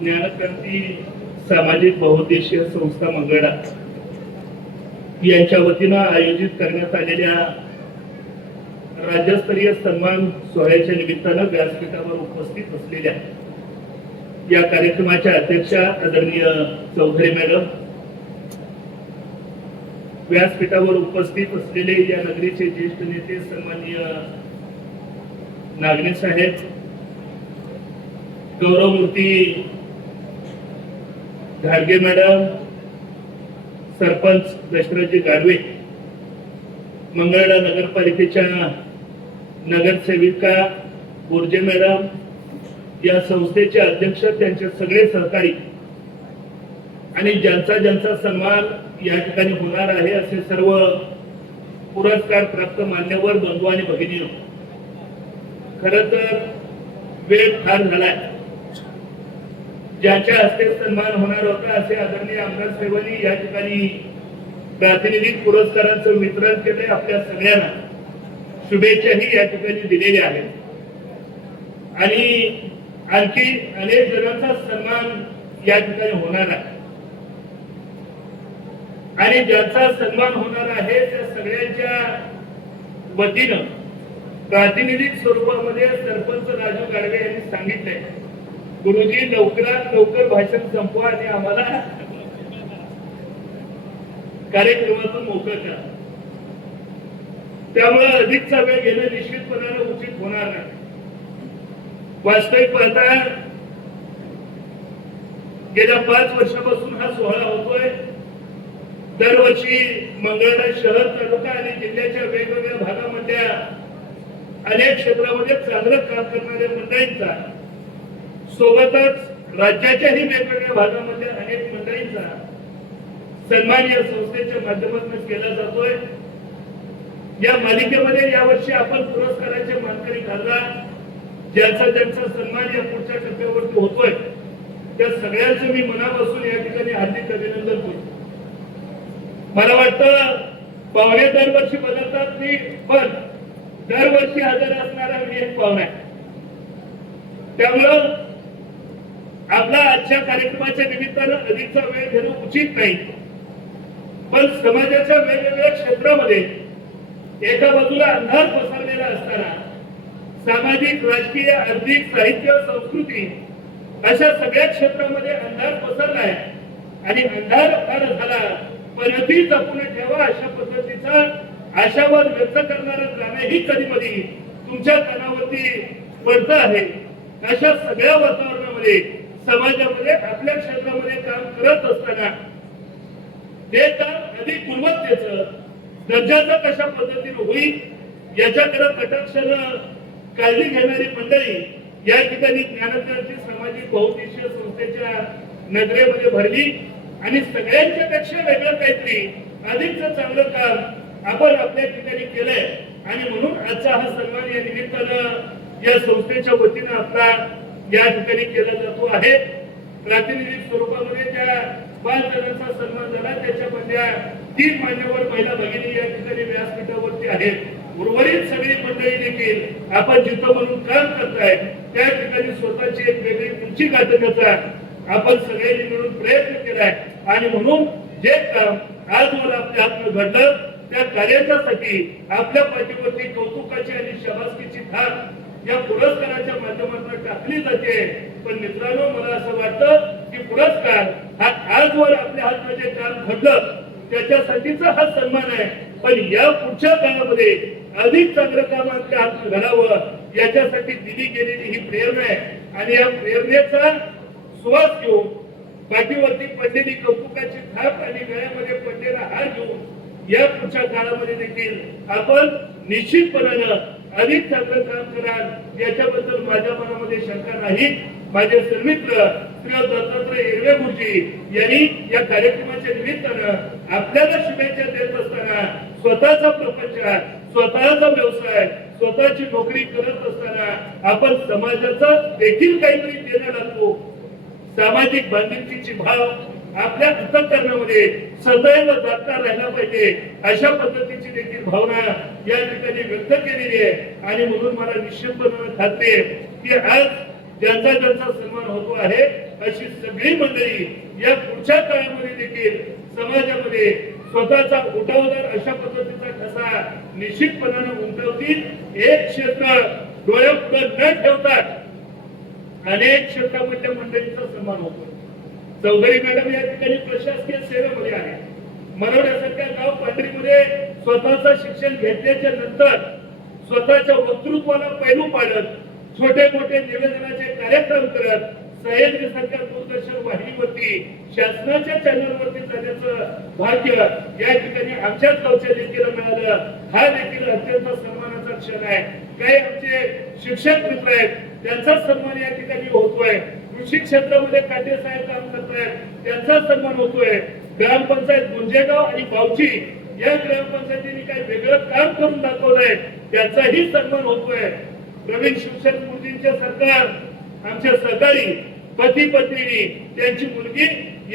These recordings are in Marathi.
ज्ञानक्रांती सामाजिक बहुउद्देशीय संस्था मंगळा यांच्या वतीनं आयोजित करण्यात आलेल्या राज्यस्तरीय सन्मान सोहळ्याच्या निमित्तानं व्यासपीठावर उपस्थित असलेल्या या कार्यक्रमाच्या अध्यक्षा आदरणीय चौधरी मॅडम, व्यासपीठावर उपस्थित असलेले या नगरीचे ज्येष्ठ नेते सन्माननीय नागणे साहेब, गौरवमूर्ती घाडगे मॅडम, सरपंच दशरथजी गाडवे, मंगळवेढा नगरपालिकेच्या नगरसेविका बोर्जे मॅडम, या संस्थेचे अध्यक्ष, त्यांचे सगळे सहकारी आणि ज्यांचा ज्यांचा सन्मान या ठिकाणी होणार आहे असे सर्व पुरस्कार प्राप्त मान्यवर बंधू आणि भगिनींनो, खरं तर वेळ फार झालाय. ज्याच्या हस्ते सन्मान होणार होता असे आदरणीय आमदार साहेबांनी या ठिकाणी प्रातिनिधिक पुरस्कारांचं वितरण केले. आपल्या सगळ्यांना शुभेच्छाही या ठिकाणी दिलेल्या आहेत आणि आणखी अनेक जणांचा सन्मान या ठिकाणी होणार आहे आणि ज्याचा सन्मान होणार आहे त्या सगळ्यांच्या वतीनं प्रातिनिधिक स्वरूपामध्ये सरपंच राजू गाडवे यांनी सांगितलंय, गुरुजी लवकरात लवकर भाषण संपवा आणि आम्हाला कार्यक्रमातून मोकळं करा. त्यामुळे अधिकचा वेळ घेणं निश्चितपणाने उचित होणार नाही. वास्तविक पाहता गेल्या 5 वर्षापासून हा सोहळा होतोय. दरवर्षी मंगळवेढा शहर, तालुका आणि जिल्ह्याच्या वेगवेगळ्या भागामधल्या अनेक क्षेत्रामध्ये चांगलं काम करणाऱ्या मंडळींचा, सोबतच राज्याच्याही वेगवेगळ्या भागामध्ये अनेक मंडळींचा सन्मान या संस्थेच्या माध्यमातून केला जातोय. या मालिकेमध्ये यावर्षी आपण पुरस्काराचे मानकरी ठरला. ज्यांचा ज्यांचा सन्मान या पुढच्या टप्प्यावरती होतोय त्या सगळ्यांचं मी मनापासून या ठिकाणी हार्दिक अभिनंदन करतो. मला वाटतं पाहुणे दरवर्षी बदलतात नाही, पण दरवर्षी हजर असणारा मी एक पाहुणा आहे. त्यामुळं आपला आजच्या कार्यक्रमाच्या निमित्तानं अधिकचा वेळ घेणं उचित नाही, पण समाजाच्या वेगवेगळ्या क्षेत्रामध्ये एका बाजूला अंधार पसरलेला असताना सामाजिक, राजकीय, आर्थिक, साहित्य, संस्कृती अशा सगळ्या क्षेत्रामध्ये अंधार पसरलाय आणि अंधार फार झाला पण ती जपून ठेवा अशा पद्धतीचा आशावाद व्यक्त करणारं गाणंही कधी कधी तुमच्या कानावरती पडतं आहे. अशा सगळ्या वातावरणामध्ये समाजामध्ये आपल्या क्षेत्रामध्ये काम करत असताना ते काम अधिक गुणवत्तेचं, दर्जाचं कशा पद्धतीने होईल याच्याकडे कटाक्षानं काळजी घेणारी मंडळी या ठिकाणी ज्ञानक्रांती सामाजिक बहुउद्देशीय संस्थेच्या नजरेमध्ये भरली आणि सगळ्यांच्या पेक्षा वेगळं काहीतरी अधिकच चांगलं काम आपण आपल्या ठिकाणी केलंय आणि म्हणून आजचा हा सन्मान या निमित्तानं या संस्थेच्या वतीनं आपला या ठिकाणी केला जातो आहे. प्रातिनिधिक स्वरूपामध्ये त्या 5 जणांचा सन्मान झाला. त्याच्यामधल्या 3 मान्यवर महिला भगिनी या ठिकाणी व्यासपीठावरती आहेत. उर्वरित सगळी मंडळी देखील आपण जिथं म्हणून काम करताय त्या ठिकाणी स्वतःची एक वेगळी उंची गाठण्याचा आपण सगळ्यांनी मिळून प्रयत्न केलाय आणि म्हणून जे काम आजवर आपल्या हातून घडलं त्या कार्यासाठी आपल्या पाठीवरती कौतुकाची आणि शाबासकीची थाप या पुरस्काराच्या माध्यमातून टाकली जाते. पण मित्रांनो, मला असं वाटतं की पुरस्कार हा आजवर आपल्या हातून जे काम घडलं त्याच्यासाठीचा हा सन्मान आहे, पण या पुढच्या काळामध्ये अधिक चांगलं काम आपल्या हातून घडावं याच्यासाठी दिली गेलेली ही प्रेरणा आहे आणि या प्रेरणेचा सुवास घेऊन पाठीवरती पडलेली कौतुकाची थाप आणि गळ्यामध्ये पडलेला हार घेऊन या पुढच्या काळामध्ये देखील आपण निश्चितपणानं अधिक चांगलं काम कराल याच्याबद्दल माझ्या मनामध्ये शंका नाही. माझे सन्मित्र श्री दत्तात्रय एरवे गुरुजी यांनी या कार्यक्रमाच्या निमित्तानं आपल्याला शुभेच्छा देत असताना स्वतःचा प्रपंच, स्वतःचा व्यवसाय, स्वतःची नोकरी करत असताना आपण समाजाचा देखील काहीतरी देणं लागतो. सामाजिक बांधिलकीची भाव आपल्या अंतःकरणामध्ये सदैव जागता राहिला पाहिजे अशा पद्धतीची देखील भावना या ठिकाणी व्यक्त केलेली आहे आणि म्हणून मला निश्चितपणे खात्री आहे की आज ज्यांचा ज्यांचा सन्मान होतो आहे अशी सगळी मंडळी या पुढच्या काळामध्ये देखील समाजामध्ये स्वतःचा उठावदार अशा पद्धतीचा ठसा निश्चितपणाने उमटवतील। एक क्षेत्र डोळ्यापुढे न ठेवता अनेक क्षेत्रामधल्या मंडळींचा सन्मान होतो। चौधरी मॅडम या ठिकाणी प्रशासकीय सेवेमध्ये आहे। मरोड्यासारख्या गाव पांढरीमध्ये स्वतःचं शिक्षण घेतल्याच्या नंतर स्वतःच्या वक्तृत्वाला पैलू पाडत छोटे मोठे निवेदनाचे कार्यक्रम करत सह्याद्रीसारख्या दूरदर्शन वाहिनीवरती शासनाच्या चॅनलवरती जाण्याचं भाग्य या ठिकाणी आमच्याच गावच्या लेकीला मिळालं। हा देखील अत्यंत सन्मानाचा क्षण आहे। काही आमचे शिक्षक मित्र आहेत त्यांचा सन्मान या ठिकाणी होतोय। कृषी क्षेत्रामध्ये काटे साहेब काम करतायत त्यांचा सन्मान होतोय। ग्रामपंचायत गुंजेगाव आणि बावची या ग्रामपंचायतीने काही वेगळं काम करून दाखवलंय त्याचाही सन्मान होतोय। प्रवीण शिवसेना मुलींचे सरकार आमचे सहकारी पती पत्नीनी त्यांची मुलगी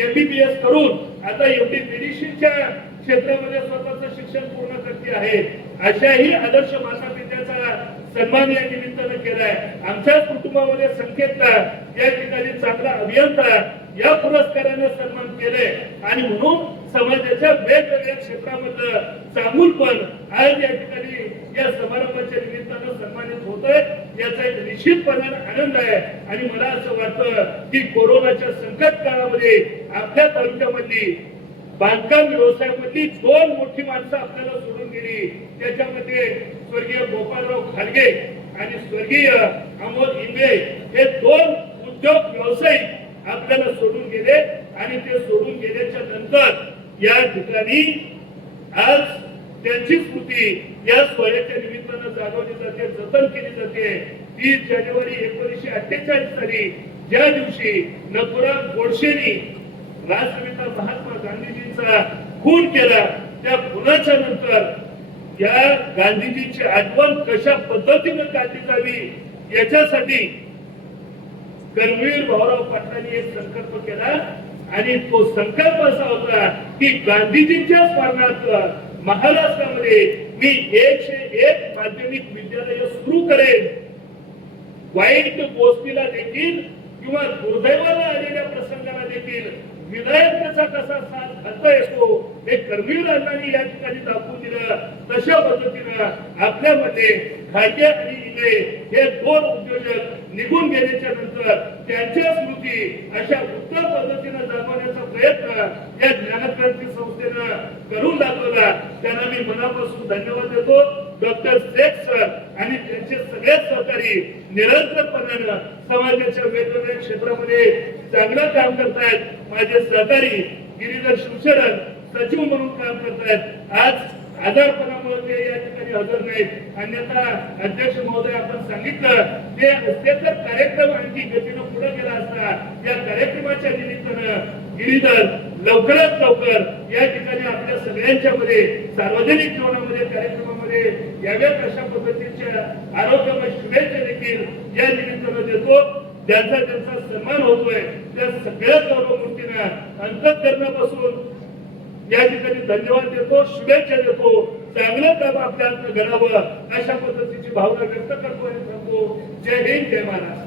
MBBS करून आता एवढी मेडिसिनच्या क्षेत्रामध्ये स्वतःचं शिक्षण पूर्ण करते आहे। अशाही आदर्श माता पित्याचा सन्मान या निमित्तानं केलाय। आमच्याच कुटुंबामध्ये संकेतला या ठिकाणी चांगला अभियंता या पुरस्काराने सन्मान केले आणि म्हणून समाजाच्या वेगवेगळ्या क्षेत्रामधलं चांगुलपण आज या ठिकाणी या समारंभाच्या निमित्तानं सन्मानित होतोय याचा एक निश्चितपणाने आनंद आहे। आणि मला असं वाटतं की कोरोनाच्या संकट काळामध्ये आपल्या तालुक्यामधली बांधकाम व्यवसायामधली दोन मोठी माणसं आपल्याला सोडून गेली। त्याच्यामध्ये स्वर्गीय गोपाळराव खारगे आणि स्वर्गीय अमोल इंगळे हे दोन उद्योग व्यावसायिक आपल्याला सोडून गेले आणि ते सोडून गेल्याच्या नंतर या ठिकाणी आज त्यांची स्मृती या सोहळ्याच्या निमित्तानं जागवली जाते, जतन केली जाते। 30 जानेवारी 1948 साली ज्या दिवशी नथुराम गोडसेंनी राष्ट्रपिता महात्मा गांधीजींचा खून केला त्या खुनाच्या नंतर या गांधीजींची आठवण कशा पद्धतीने काढली जावी याच्यासाठी कर्मवीर भाऊराव पाटलांनी एक संकल्प केला आणि तो संकल्प असा होता की गांधीजींच्या स्मरणार्थ महाराष्ट्रामध्ये मी 101 माध्यमिक विद्यालय सुरू करेन। वाईट गोष्टीला देखील किंवा दुर्दैवाला आलेल्या प्रसंगाला देखील विधायकाचा कसा साथ घालता येतो हे कर्मवीर अण्णांनी या ठिकाणी दाखवून दिलं। तशा पद्धतीनं आपल्यामध्ये खारगे आणि इंगळे हे दोन उद्योजक निघून गेल्याच्या नंतर त्यांच्या स्मृती अशा उत्तम पद्धतीनं जगवण्याचा प्रयत्न या ज्ञानक्रांती संस्थेनं करून दाखवला। त्यांना मी मनापासून धन्यवाद देतो। डॉक्टर शेख सर आणि त्यांचे सगळे सहकारी निरंतरपणाने समाजाच्या वेगवेगळ्या क्षेत्रामध्ये चांगलं काम करतायत। माझे सहकारी गिरीधर शिवशरण सचिव म्हणून काम करतायत। आज आजारपणामुळे ते या ठिकाणी हजर नाहीत, अन्यथा अध्यक्ष महोदय आपण सांगितलं ते असते तर कार्यक्रम आणखी गतीनं पुढे गेला असता। या कार्यक्रमाच्या निमित्तानं गिरीधर लवकरात लवकर या ठिकाणी आपल्या सगळ्यांच्या मध्ये सार्वजनिक जीवनामध्ये कार्यक्रमामध्ये याव्यात अशा पद्धतीच्या आरोग्यमय शुभेच्छा देखील या निमित्तानं देतो। ज्यांचा ज्यांचा सन्मान होतोय त्या सगळ्या गौरवमूर्तींना अंतःकरणापासून या ठिकाणी धन्यवाद देतो, शुभेच्छा देतो। चांगलं काम आपल्या घडावं अशा पद्धतीची भावना व्यक्त करतो आणि सांगतो जय हिंद जय महाराष्ट्र।